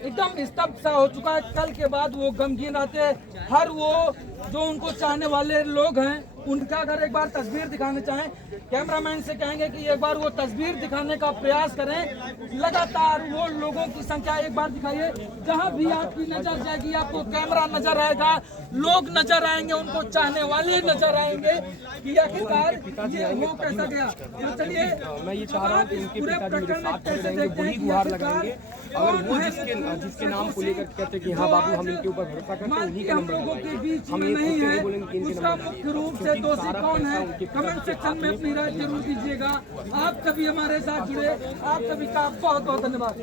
एकदम स्तब्ध सा हो चुका है। कल के बाद वो गमगीन रहते हैं। हर वो जो उनको चाहने वाले लोग हैं उनका अगर एक बार तस्वीर दिखाना चाहें, कैमरामैन से कहेंगे कि एक बार वो तस्वीर दिखाने का प्रयास करें। लगातार वो लोगों की संख्या एक बार दिखाइए। जहां भी आपकी नजर जाएगी आपको कैमरा नजर आएगा, लोग नजर आएंगे, उनको चाहने वाले नजर आएंगे कि आखिरकार ये हो कैसा गया। तो चलिए मैं ये चाह रहा हूँ कि इनके पूरे पिताजी मेरे प्रकरण साथ खड़े कैसे रहेंगे, देखते वही हैं कि गुहार आखिरकार लगाएंगे और वो जिसके नाम को लेकर कहते हैं कि हाँ बाबू हम इनके ऊपर भरोसा करते हैं, उन्हीं का हम नंबर लोगों के बीच हम में ये नहीं खुद से है। नहीं बोलेंगे कि इनके उसका नंबर मुख्य रूप से दोषी कौन है, कमेंट सेक्शन में अपनी राय जरूर दीजिएगा। आप सभी हमारे साथ जुड़े, आप सभी का बहुत बहुत धन्यवाद।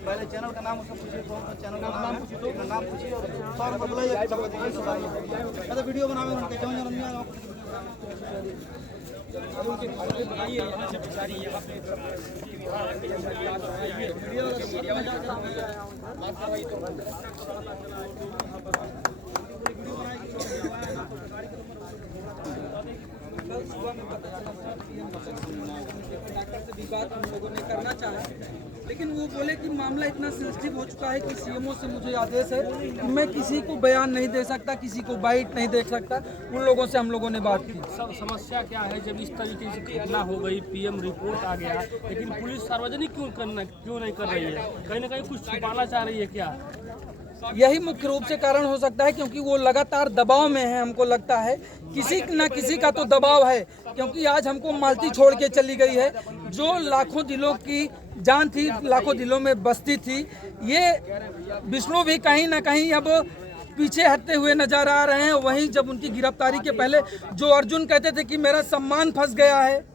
पहले चैनल का नाम उसका पूछिए, कौन सा चैनल का नाम पूछिए और सौ रुपये बुलाइए। मैं तो वीडियो बनावे उनके जो जो नहीं आया कल सुबह में पता चला डॉक्टर से भी बात हम लोगों ने करना चाहा, लेकिन वो बोले कि मामला इतना सेंसिटिव हो चुका है कि सीएमओ से मुझे आदेश है कि मैं किसी को बयान नहीं दे सकता, किसी को बाइट नहीं दे सकता। उन लोगों से हम लोगों ने बात की। सब समस्या क्या है, जब इस तरीके से घटना हो गई, पीएम रिपोर्ट आ गया, लेकिन पुलिस सार्वजनिक क्यों नहीं कर रही है? कहीं ना कहीं कुछ छुपाना चाह रही है क्या? यही मुख्य रूप से कारण हो सकता है, क्योंकि वो लगातार दबाव में है। हमको लगता है किसी न किसी का तो दबाव है, क्योंकि आज हमको मालती छोड़ के चली गई है, जो लाखों दिलों की जान थी, लाखों दिलों में बसती थी। ये विष्णु भी कहीं ना कहीं अब पीछे हटते हुए नजर आ रहे हैं। वहीं जब उनकी गिरफ्तारी के पहले जो अर्जुन कहते थे कि मेरा सम्मान फंस गया है,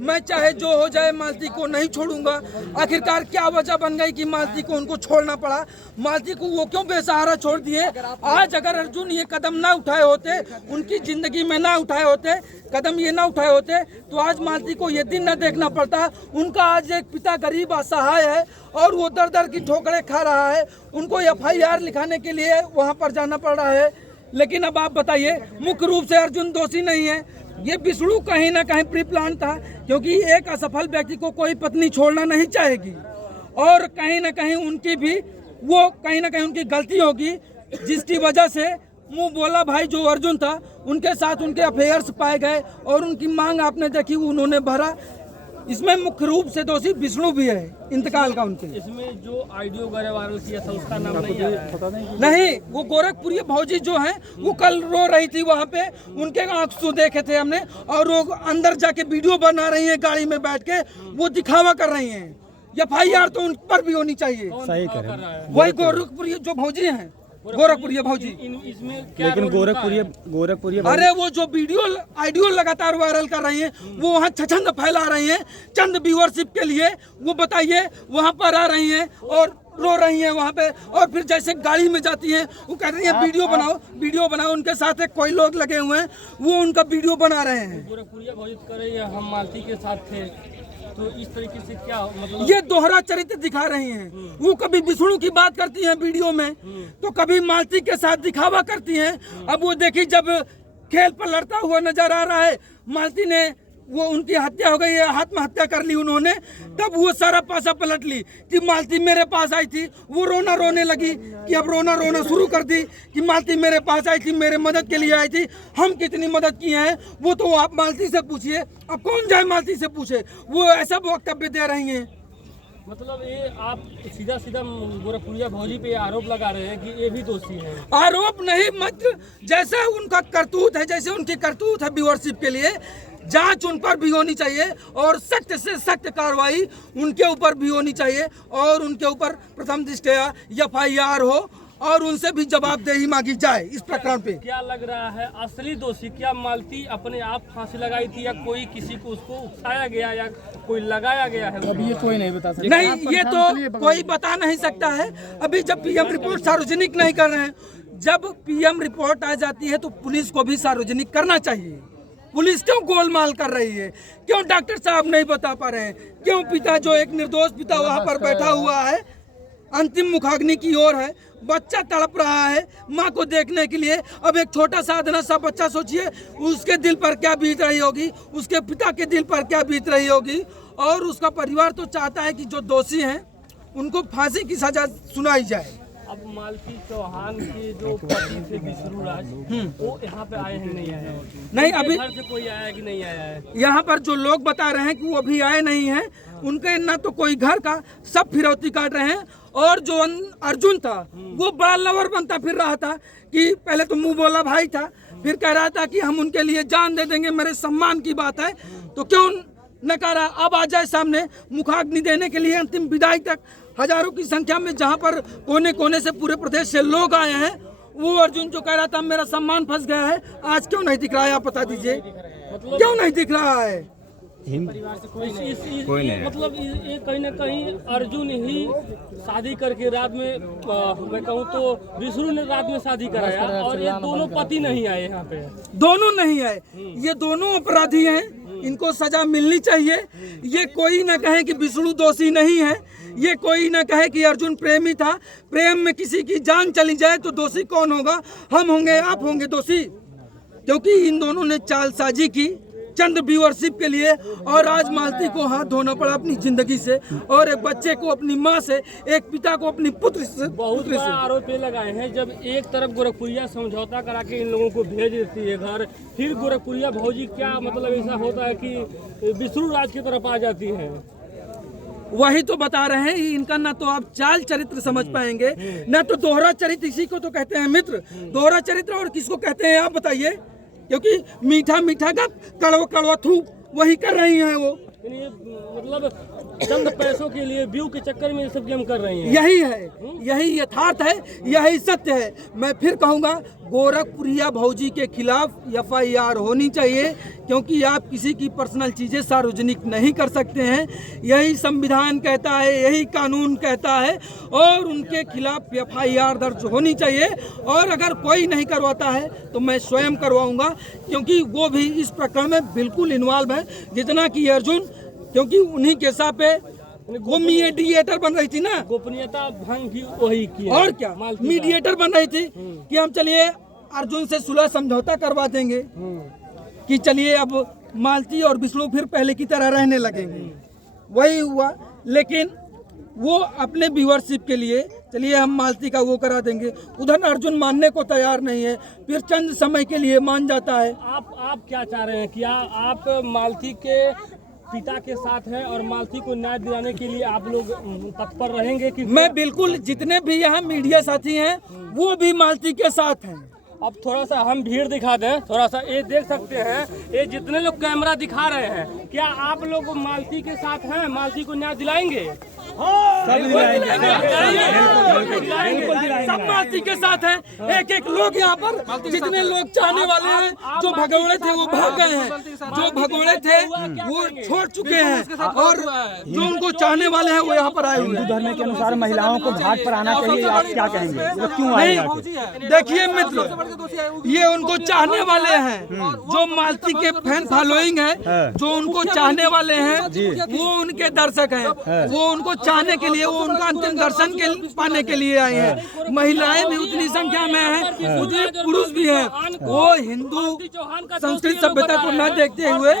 मैं चाहे जो हो जाए मालती को नहीं छोड़ूंगा, आखिरकार क्या वजह बन गई कि मालती को उनको छोड़ना पड़ा? मालती को वो क्यों बेसहारा छोड़ दिए? आज अगर अर्जुन ये कदम ना उठाए होते, उनकी जिंदगी में ना उठाए होते, कदम ये ना उठाए होते, तो आज मालती को ये दिन न देखना पड़ता। उनका आज एक पिता गरीब असहाय है और वो दर दर की ठोकरें खा रहा है। उनको FIR लिखाने के लिए वहाँ पर जाना पड़ रहा है। लेकिन अब आप बताइए, मुख्य रूप से अर्जुन दोषी नहीं है, ये विष्णु कहीं ना कहीं प्री प्लान था, क्योंकि एक असफल व्यक्ति को कोई पत्नी छोड़ना नहीं चाहेगी और कहीं ना कहीं उनकी भी वो कहीं ना कहीं उनकी गलती होगी, जिसकी वजह से मुंह बोला भाई जो अर्जुन था उनके साथ उनके अफेयर्स पाए गए और उनकी मांग आपने देखी, उन्होंने भरा। इसमें मुख्य रूप से दोषी विष्णु भी है, इंतकाल का उनके। इसमें जो ऑडियो वगैरह वायरल किया था उसका नाम नहीं है? नहीं, वो गोरखपुरी भौजी जो हैं वो कल रो रही थी वहाँ पे, उनके आंसू देखे थे हमने, और वो अंदर जाके वीडियो बना रही हैं गाड़ी में बैठ के, वो दिखावा कर रही हैं। FIR तो उन पर भी होनी चाहिए। सही कर रहा है वही गोरखपुरी जो भौजी हैं, गोरखपुरी भौजी। इसमें लेकिन गोरखपुरी अरे वो जो वीडियो ऑडियो लगातार वायरल कर रही हैं, वो वहाँ छछंद फैला रही हैं चंद व्यूअरशिप के लिए। वो बताइए, वहाँ पर आ रही हैं और रो रही हैं वहाँ पे, और फिर जैसे गाड़ी में जाती हैं वो कह रही हैं वीडियो बनाओ। उनके साथ एक कोई लोग लगे हुए हैं, वो उनका वीडियो बना रहे हैं। गोरखपुरिया घोषित कर रही है हम मालती के साथ थे, तो इस तरीके से क्या मतलब? ये दोहरा चरित्र दिखा रही हैं। वो कभी विष्णु की बात करती हैं वीडियो में, तो कभी मालती के साथ दिखावा करती हैं। अब वो देखी जब खेल पर लड़ता हुआ नजर आ रहा है, मालती ने वो उनकी हत्या हो गई है, आत्महत्या कर ली उन्होंने, तब वो सारा पासा पलट ली कि मालती मेरे पास आई थी। वो रोने लगी कि अब रोना शुरू कर दी कि मालती मेरे पास आई थी, मेरे मदद के लिए आई थी, हम कितनी मदद किए हैं वो तो आप मालती से पूछिए। अब कौन जाए मालती से पूछे, वो ऐसा वक्तव्य दे रही हैं। मतलब ये आप सीधा गोरखपुरिया भौजी पे आरोप लगा रहे हैं कि ये भी दोषी है? आरोप नहीं, मत जैसा उनका करतूत है, जैसे उनकी करतूत है व्यूअरशिप के लिए, जांच उन पर भी होनी चाहिए और सख्त से सख्त कार्रवाई उनके ऊपर भी होनी चाहिए और उनके ऊपर प्रथम दृष्टया FIR हो और उनसे भी जवाबदेही मांगी जाए इस प्रकरण पे। क्या लग रहा है असली दोषी क्या मालती अपने आप फांसी लगाई थी, या कोई किसी को उसको उकसाया गया, या कोई लगाया गया है? अभी ये कोई नहीं बता सकता। नहीं, ये तो कोई बता नहीं सकता है। अभी जब PM रिपोर्ट सार्वजनिक नहीं कर रहे हैं, जब PM रिपोर्ट आ जाती है तो पुलिस को भी सार्वजनिक करना चाहिए। पुलिस क्यों गोलमाल कर रही है? क्यों डॉक्टर साहब नहीं बता पा रहे हैं? क्यों पिता जो एक निर्दोष पिता वहां पर बैठा हुआ है, अंतिम मुखाग्नि की ओर है, बच्चा तड़प रहा है माँ को देखने के लिए। अब एक छोटा सा अदना सा बच्चा, सोचिए उसके दिल पर क्या बीत रही होगी, उसके पिता के दिल पर क्या बीत रही होगी। और उसका परिवार तो चाहता है कि जो दोषी हैं उनको फांसी की सजा सुनाई जाए। अब मालती चौहान के जो पति थे विष्णु राज, वो यहाँ पे आए हैं, नहीं आए हैं? नहीं, अभी घर से कोई आया है कि नहीं आया है? यहाँ पर जो लोग बता रहे हैं कि वो अभी आए नहीं हैं, उनके ना तो कोई घर का, सब फिरौती काट रहे हैं। और जो अर्जुन था वो बड़ा लवर बनता फिर रहा था कि पहले तो मुंह बोला भाई था, फिर कह रहा था कि हम उनके लिए जान दे देंगे, मेरे सम्मान की बात है, तो क्यों नकारा? अब आ जाए सामने मुखाग्नि देने के लिए, अंतिम विदाई तक हजारों की संख्या में, जहां पर कोने कोने से पूरे प्रदेश से लोग आए हैं। वो अर्जुन जो कह रहा था मेरा सम्मान फंस गया है, आज क्यों नहीं दिख रहा है? आप बता दीजिए, क्यों नहीं दिख रहा है? मतलब ये कहीं ना कहीं अर्जुन ही शादी करके रात में, मैं कहूँ तो विष्णु ने रात में शादी कराया, और ये दोनों पति नहीं आए यहाँ पे। दोनों नहीं आए, ये दोनों अपराधी हैं, इनको सजा मिलनी चाहिए। ये कोई न कहे कि विष्णु दोषी नहीं है, ये कोई न कहे कि अर्जुन प्रेमी था। प्रेम में किसी की जान चली जाए तो दोषी कौन होगा? हम होंगे, आप होंगे दोषी, क्योंकि इन दोनों ने चालसाजी की चंद व्यूअरशिप के लिए। और आज मालती को हाथ धोना पड़ा अपनी जिंदगी से, और एक बच्चे को अपनी माँ से, एक पिता को अपनी पुत्र से। बहुत बड़ा आरोप ये लगाए हैं, जब एक तरफ गोरखपुरिया समझौता करा के इन लोगों को भेज देती है घर, फिर गोरखपुरिया भौजी क्या मतलब ऐसा होता है कि विष्णु राज की तरफ आ जाती है? वही तो बता रहे हैं, इनका ना तो आप चाल चरित्र समझ पाएंगे, ना तो दोहरा चरित्र। इसी को तो कहते हैं मित्र, दोहरा चरित्र। और किसको कहते हैं आप बताइए? क्योंकि मीठा मीठा का कड़वा कड़वा थू वही कर रही हैं वो। ये मतलब चंद पैसों के लिए, व्यू के चक्कर में ये सब गेम कर रही हैं। यही है, यही यथार्थ है, यही सत्य है। मैं फिर कहूँगा, गोरखपुरिया भौजी के खिलाफ FIR होनी चाहिए, क्योंकि आप किसी की पर्सनल चीज़ें सार्वजनिक नहीं कर सकते हैं। यही संविधान कहता है, यही कानून कहता है, और उनके खिलाफ FIR दर्ज होनी चाहिए। और अगर कोई नहीं करवाता है तो मैं स्वयं करवाऊंगा, क्योंकि वो भी इस प्रकरण में बिल्कुल इन्वॉल्व है, जितना कि अर्जुन, क्योंकि उन्हीं के साथ पे वो मीडिएटर बन रही थी ना, गोपनीयता भंग भी वही किया। और क्या मीडिएटर बन रही थी कि हम चलिए अर्जुन से सुलह समझौता करवा देंगे, कि चलिए अब मालती और विष्णु फिर पहले की तरह रहने लगेंगे। वही हुआ, लेकिन वो अपने व्यूअरशिप के लिए चलिए हम मालती का वो करा देंगे, उधर अर्जुन मानने को तैयार नहीं है, फिर चंद समय के लिए मान जाता है। आप क्या चाह रहे हैं? क्या आप मालती के पिता के साथ हैं और मालती को न्याय दिलाने के लिए आप लोग तत्पर रहेंगे? कि मैं बिल्कुल, जितने भी यहाँ मीडिया साथी हैं वो भी मालती के साथ हैं। अब थोड़ा सा हम भीड़ दिखा दें, थोड़ा सा ये देख सकते हैं, ये जितने लोग कैमरा दिखा रहे हैं, क्या आप लोग मालती के साथ हैं? मालती को न्याय दिलाएंगे? सब मालती के साथ हैं। एक एक लोग यहाँ पर, जितने लोग चाहने वाले हैं, जो भगोड़े थे वो भाग गए हैं, जो भगोड़े थे वो छोड़ चुके हैं, और जो उनको चाहने वाले हैं वो यहाँ पर आए हुए हैं। हिंदू धर्म के अनुसार महिलाओं को घाट पर आना चाहिए, आप क्या कहेंगे? वो क्यों आए? देखिए मित्र, ये उनको चाहने वाले हैं, जो मालती के फैन फॉलोइंग है, जो उनको चाहने वाले हैं, वो उनके दर्शक हैं, वो उनको चाहने के लिए, वो उनका अंतिम दर्शन के पाने के लिए आए हैं। महिलाएं भी उतनी संख्या में हैं, उतने पुरुष भी हैं। वो हिंदू संस्कृति सभ्यता को न देखते हुए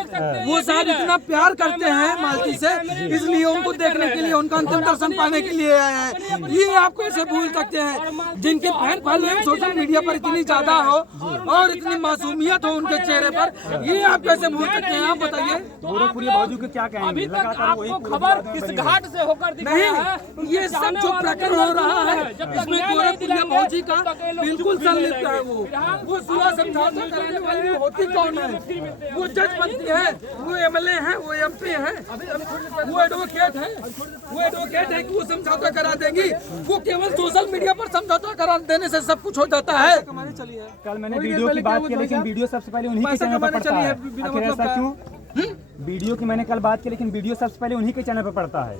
वो साहब इतना प्यार करते हैं मालती से, इसलिए उनको देखने के लिए, उनका अंतिम दर्शन पाने के लिए आए हैं। ये आप कैसे भूल सकते हैं? जिनके फैन फॉलोइंग सोशल मीडिया पर इतनी ज्यादा हो और इतनी मासूमियत हो उनके चेहरे पर, ये आप कैसे भूल सकते हैं? आप बताइए। गोरखपुरिया भौजी को क्या कहेंगे? अभी तक आपको खबर किस घाट से होकर नहीं, ये सब जो प्रकरण हो रहा है, इसमें गोरखपुरिया भौजी का बिल्कुल संलिप्त है। वो सुलह समझौता कराने वाली होती कौन है? वो जज बनती है, वो MLA है, वो MP है, वो एडवोकेट है, कि वो समझौता करा देंगी। वो केवल सोशल मीडिया पर समझौता करा देने से सब कुछ हो जाता है। कल मैंने वीडियो की बात की, लेकिन वीडियो सबसे पहले उन्हीं के चैनल पर पड़ता है। आखिर ऐसा क्यों? वीडियो की मैंने कल बात की, लेकिन वीडियो सबसे पहले उन्हीं के चैनल पर पड़ता है।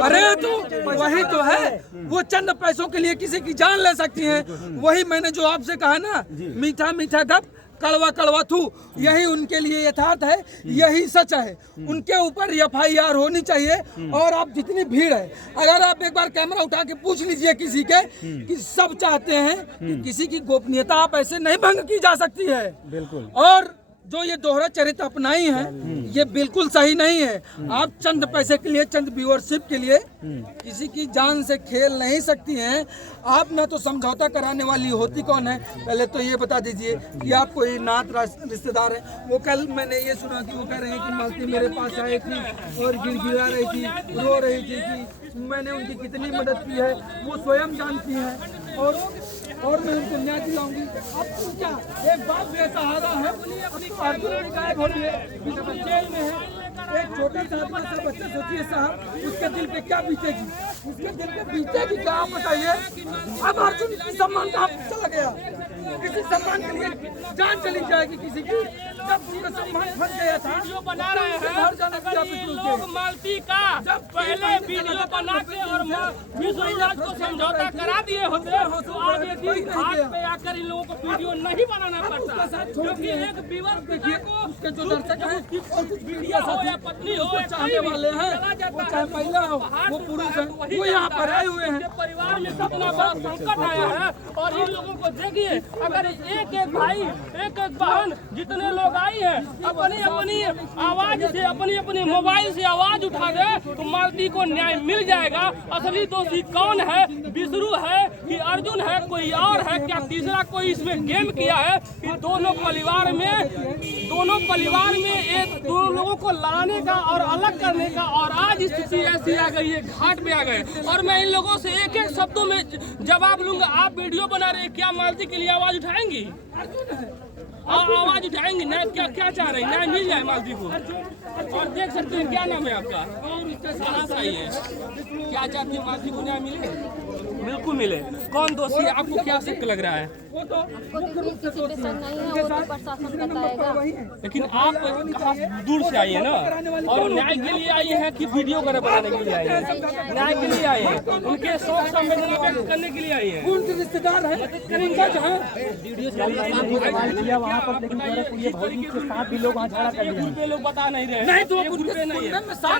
अरे तो वही तो है, वो चंद पैसों के लिए किसी की जान ले सकती हैं। वही मैंने जो आपसे कहा ना, मीठा मीठा गप कड़वा कड़वा थू, यही उनके लिए यथार्थ है, यही सच है। उनके ऊपर FIR होनी चाहिए। और आप जितनी भीड़ है, अगर आप एक बार कैमरा उठा के पूछ लीजिए किसी के कि सब चाहते हैं कि किसी की गोपनीयता आप ऐसे नहीं भंग की जा सकती है। बिल्कुल। और जो ये दोहरा चरित्र अपनाई है, ये बिल्कुल सही नहीं है। आप चंद पैसे के लिए, चंद व्यूअरशिप के लिए किसी की जान से खेल नहीं सकती हैं। आप ना तो समझौता कराने वाली होती कौन है, पहले तो ये बता दीजिए कि आप कोई नात रिश्तेदार है। वो कल मैंने ये सुना कि वो कह रहे हैं कि मालती मेरे पास आई थी और गिड़गिड़ा रही थी, रो रही थी कि मैंने उनकी कितनी मदद की है, वो स्वयं जानती हैं और मैं उनको न्याय दिलाऊंगी। अब तुम क्या, एक बात बेसहारा है, अर्जुन गायब हो गए, जेल में है, एक छोटा सा आदमी सा बच्चा, सोचिए साहब उसके दिल पे क्या बीतेगी, उसके दिल पे बीतेगी क्या, आप बताइए। अब अर्जुन की सम्मान कहाँ चला गया, किसी सम्मान के लिए जान चली जाएगी किसी की, जब उनका सम्मान फंस गया था। वीडियो बना रहे हैं, अगर ये लोग मालती का पहले वीडियो बना के और विश्वराज को समझौता करा दिए होते तो आज ये दिन घाट पे आकर इन लोगों को वीडियो नहीं बनाना पड़ता, क्योंकि एक विवश को उसके जो दर्शक हैं और कुछ मीडिया हो या पत्नी हो या चाहने वाले हैं, वो चाहे महिला हो, वो पुरुष है, वो यहाँ पर आए हुए हैं। परिवार में कितना बड़ा संकट आया है। और इन लोगों को देखिए, अगर एक एक भाई, एक एक बहन, जितने लोग आई हैं, अपनी अपनी आवाज से, अपनी अपनी मोबाइल से आवाज उठा दे तो मालती को न्याय मिल जाएगा। असली दोषी कौन है, विष्णु है कि अर्जुन है, कोई और है क्या, तीसरा कोई इसमें गेम किया है कि दोनों परिवार में एक दोनों लोगों को लड़ाने का और अलग करने का। और आज स्थिति ऐसी आ गई है, घाट पे आ गए। और मैं इन लोगों से एक एक शब्दों में जवाब लूंगा। आप वीडियो बना रहे हैं, क्या मालती के लिए आवाज उठाएंगी? आवाज उठाएंगे? न्याय क्या चाह रहे हैं? न्याय मिल जाए मालती को। और देख सकते हैं, क्या नाम है आपका? कहाँ से आई है? क्या चाहती है मालती को न्याय मिले? बिल्कुल मिले। कौन दोषी है, आपको क्या शक लग रहा है? लेकिन आप कहाँ दूर से आई है ना, और न्याय के लिए आई है कि वीडियो बनाने के लिए आई है? न्याय के लिए आई है, उनके शोक संवेदना व्यक्त करने के लिए आई है। उनके रिश्तेदार हैं, वहाँ पर, लेकिन भौजी के साथ भी लोग वहाँ झगड़ा कर लिया। लोग बता नहीं रहे, नहीं तो नहीं है।